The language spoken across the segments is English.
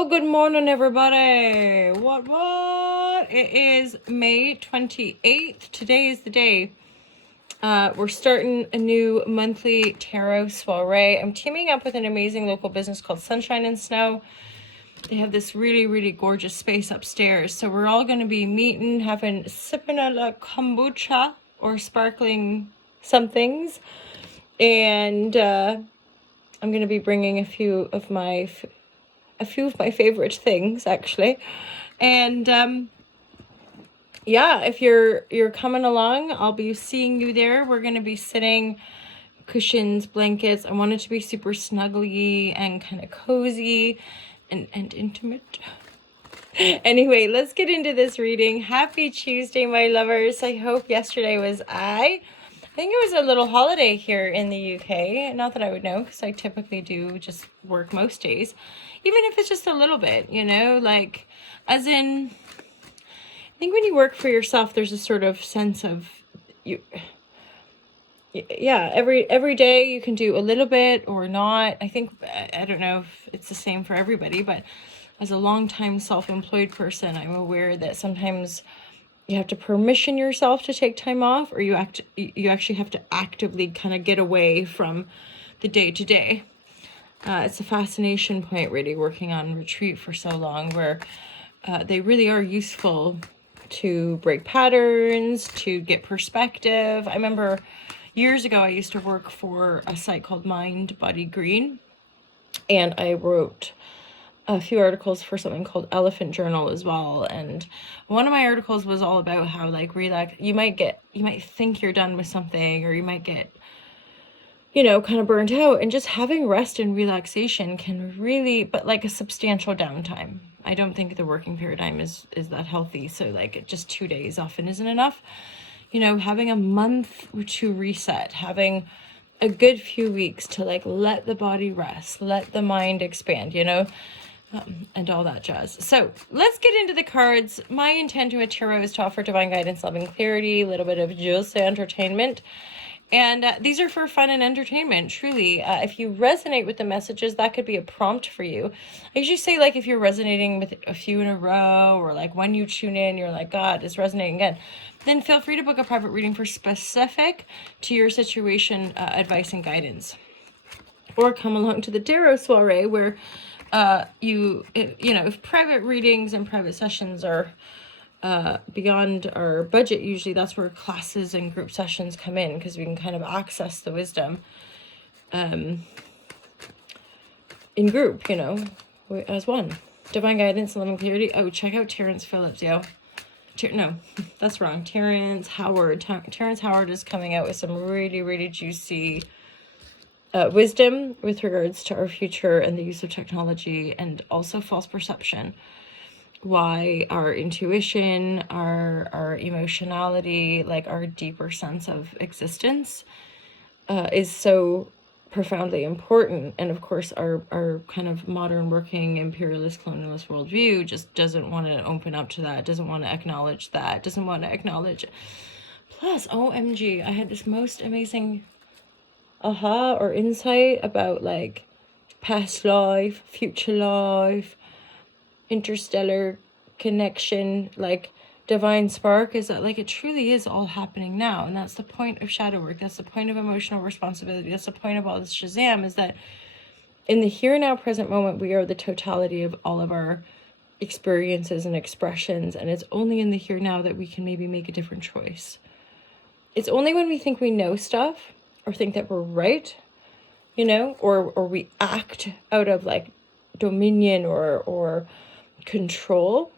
Oh, good morning, everybody. What? It is May 28th. Today is the day. We're starting a new monthly tarot soiree. I'm teaming up with an amazing local business called Sunshine and Snow. They have this really, really gorgeous space upstairs. So we're all going to be meeting, sipping a la kombucha or sparkling somethings. And I'm going to be bringing a few of my favorite things, actually. And yeah, if you're coming along, I'll be seeing you there. We're going to be sitting, cushions, blankets. I want it to be super snuggly and kind of cozy and intimate. Anyway, let's get into this reading. Happy Tuesday, my lovers. I hope yesterday was I think it was a little holiday here in the UK. Not that I would know, because I typically do just work most days. Even if it's just a little bit, like, as in, I think when you work for yourself, there's a sort of sense of, every day you can do a little bit or not. I think, I don't know if it's the same for everybody, but as a long-time self-employed person, I'm aware that sometimes you have to permission yourself to take time off, or you actually have to actively kind of get away from the day-to-day. It's a fascination point, really, working on retreat for so long, where they really are useful to break patterns, to get perspective. I remember years ago, I used to work for a site called Mind Body Green, and I wrote a few articles for something called Elephant Journal as well. And one of my articles was all about how, like, you might think you're done with something, or you might get, kind of burnt out, and just having rest and relaxation can really, but like a substantial downtime. I don't think the working paradigm is that healthy. So like just 2 days often isn't enough. Having a month to reset, having a good few weeks to like let the body rest, let the mind expand, and all that jazz. So let's get into the cards. My intent with tarot is to offer divine guidance, love, and clarity, a little bit of juice entertainment. And these are for fun and entertainment, truly. If you resonate with the messages, that could be a prompt for you. I usually say, like, if you're resonating with a few in a row, or like when you tune in, you're like, God, it's resonating again, then feel free to book a private reading for specific to your situation, advice and guidance. Or come along to the tarot soiree, where if private readings and private sessions are beyond our budget, usually that's where classes and group sessions come in, because we can kind of access the wisdom in group, as one. Divine guidance and loving clarity. Oh, check out Terrence Phillips, yo. No, that's wrong. Terrence Howard. Terrence Howard is coming out with some really, really juicy wisdom with regards to our future and the use of technology, and also false perception. Why our intuition, our emotionality, like our deeper sense of existence is so profoundly important. And of course, our kind of modern working imperialist colonialist worldview just doesn't want to open up to that, doesn't want to acknowledge that, doesn't want to acknowledge it. Plus, OMG, I had this most amazing aha or insight about like past life, future life, interstellar connection, like divine spark, is that like it truly is all happening now. And that's the point of shadow work. That's the point of emotional responsibility. That's the point of all this Shazam, is that in the here and now present moment, we are the totality of all of our experiences and expressions. And it's only in the here now that we can maybe make a different choice. It's only when we think we know stuff, or think that we're right, or we act out of like dominion or control,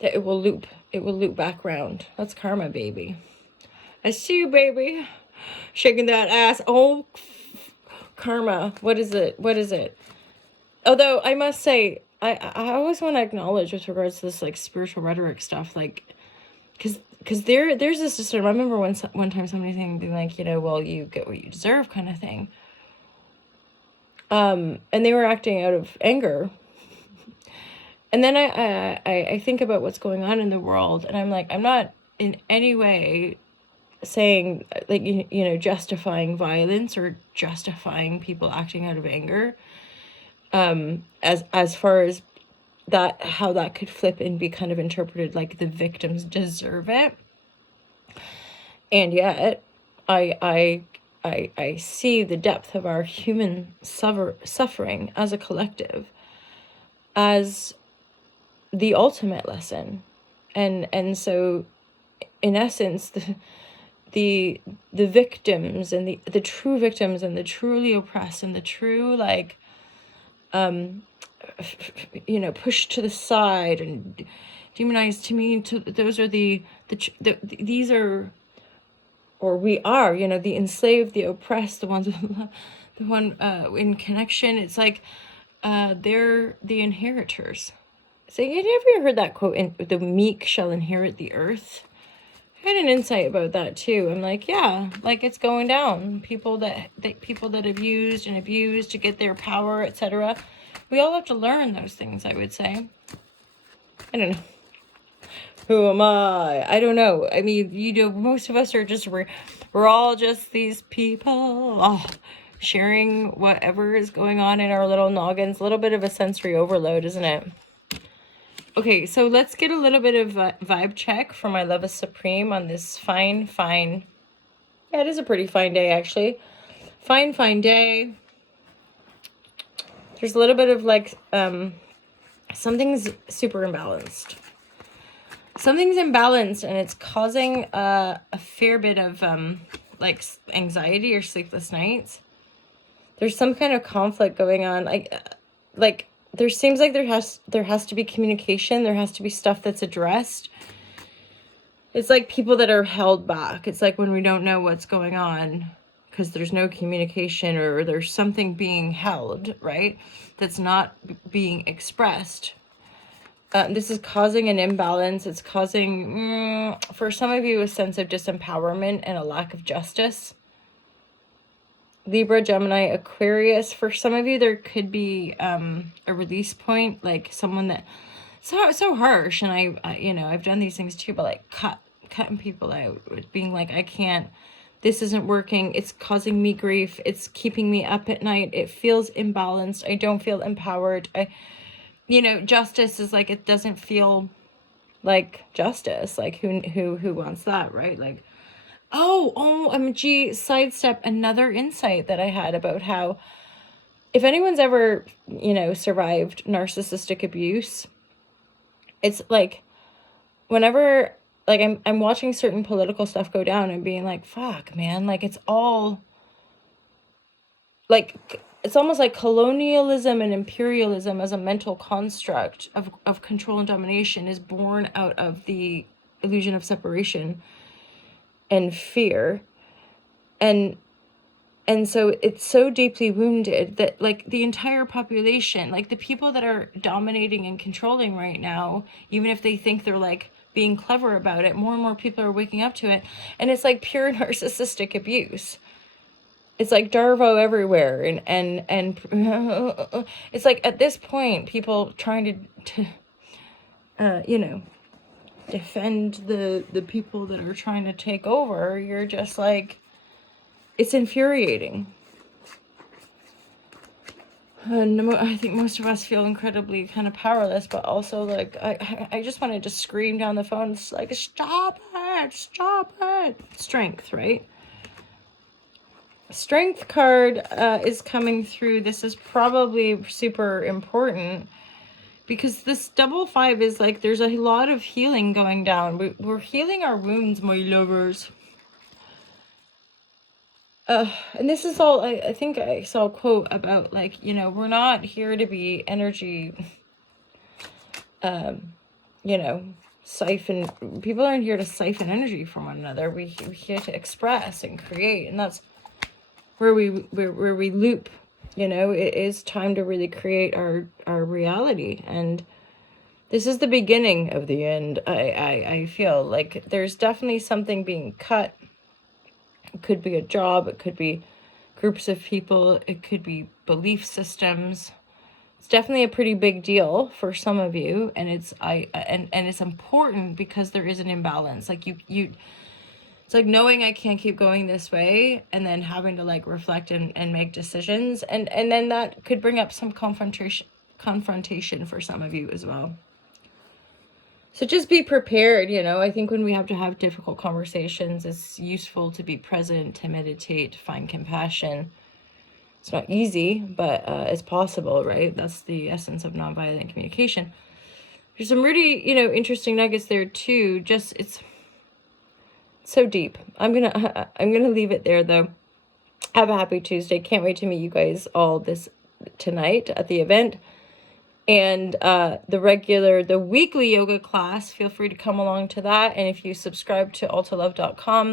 that it will loop back around. That's karma, baby. I see you, baby, shaking that ass. Oh, karma. What is it? Although I must say, I always want to acknowledge with regards to this like spiritual rhetoric stuff, like, because there's this system. I remember one time somebody saying like, well, you get what you deserve kind of thing. And they were acting out of anger. And then I think about what's going on in the world, and I'm like, I'm not in any way saying, like, justifying violence or justifying people acting out of anger. as far as that, how that could flip and be kind of interpreted like the victims deserve it. And yet I see the depth of our human suffering as a collective as the ultimate lesson. And so in essence, the victims and the true victims and the truly oppressed and the true, like, pushed to the side and demonized, to me, those are these are, or we are, the enslaved, the oppressed, the ones the one in connection. It's like they're the inheritors. So you ever heard that quote, the meek shall inherit the earth? I had an insight about that too. I'm like, yeah, like it's going down. People that have used and abused to get their power, etc. We all have to learn those things, I would say. I don't know. Who am I? I don't know. I mean, most of us are just, we're all just these people sharing whatever is going on in our little noggins. A little bit of a sensory overload, isn't it? Okay, so let's get a little bit of a vibe check for my love is supreme on this fine, yeah, it is a pretty fine day, actually. Fine day. There's a little bit of like, something's super imbalanced. Something's imbalanced, and it's causing a fair bit of, like, anxiety or sleepless nights. There's some kind of conflict going on. Like, there seems like there has to be communication. There has to be stuff that's addressed. It's like people that are held back. It's like when we don't know what's going on because there's no communication, or there's something being held, right? That's not being expressed. This is causing an imbalance. It's causing, for some of you, a sense of disempowerment and a lack of justice. Libra, Gemini, Aquarius. For some of you, there could be a release point, like someone that so harsh. And I I've done these things too, but like cutting people out, being like, I can't. This isn't working. It's causing me grief. It's keeping me up at night. It feels imbalanced. I don't feel empowered. Justice is like, it doesn't feel like justice. Like who wants that, right? Like, OMG, sidestep another insight that I had about how, if anyone's ever, survived narcissistic abuse, it's like, whenever, like, I'm watching certain political stuff go down and being like, fuck, man, like, it's all, like, it's almost like colonialism and imperialism as a mental construct of control and domination is born out of the illusion of separation and fear. And so it's so deeply wounded that, like, the entire population, like the people that are dominating and controlling right now, even if they think they're like being clever about it, more and more people are waking up to it. And it's like pure narcissistic abuse. It's like Darvo everywhere, and it's like, at this point, people trying to defend the people that are trying to take over. You're just like, it's infuriating. And I think most of us feel incredibly kind of powerless, but also like, I just wanted to scream down the phone. It's like, stop it. Strength, right? Strength card is coming through. This is probably super important because this 5 is like, there's a lot of healing going down. We're healing our wounds, my lovers. And this is all, I think I saw a quote about, like, we're not here to be energy, siphon. People aren't here to siphon energy from one another. We're here to express and create, and that's where we loop. It is time to really create our reality, and this is the beginning of the end. I feel like there's definitely something being cut. It could be a job, it could be groups of people, it could be belief systems. It's definitely a pretty big deal for some of you, and it's important because there is an imbalance. Like, you It's like knowing I can't keep going this way, and then having to like reflect and make decisions. And then that could bring up some confrontation for some of you as well. So just be prepared, you know. I think when we have to have difficult conversations, it's useful to be present, to meditate, to find compassion. It's not easy, but it's possible, right? That's the essence of nonviolent communication. There's some really, you know, interesting nuggets there too. Just, it's so deep. I'm gonna leave it there though. Have a happy Tuesday. Can't wait to meet you guys all tonight at the event. And the weekly yoga class, feel free to come along to that. And if you subscribe to altalove.com,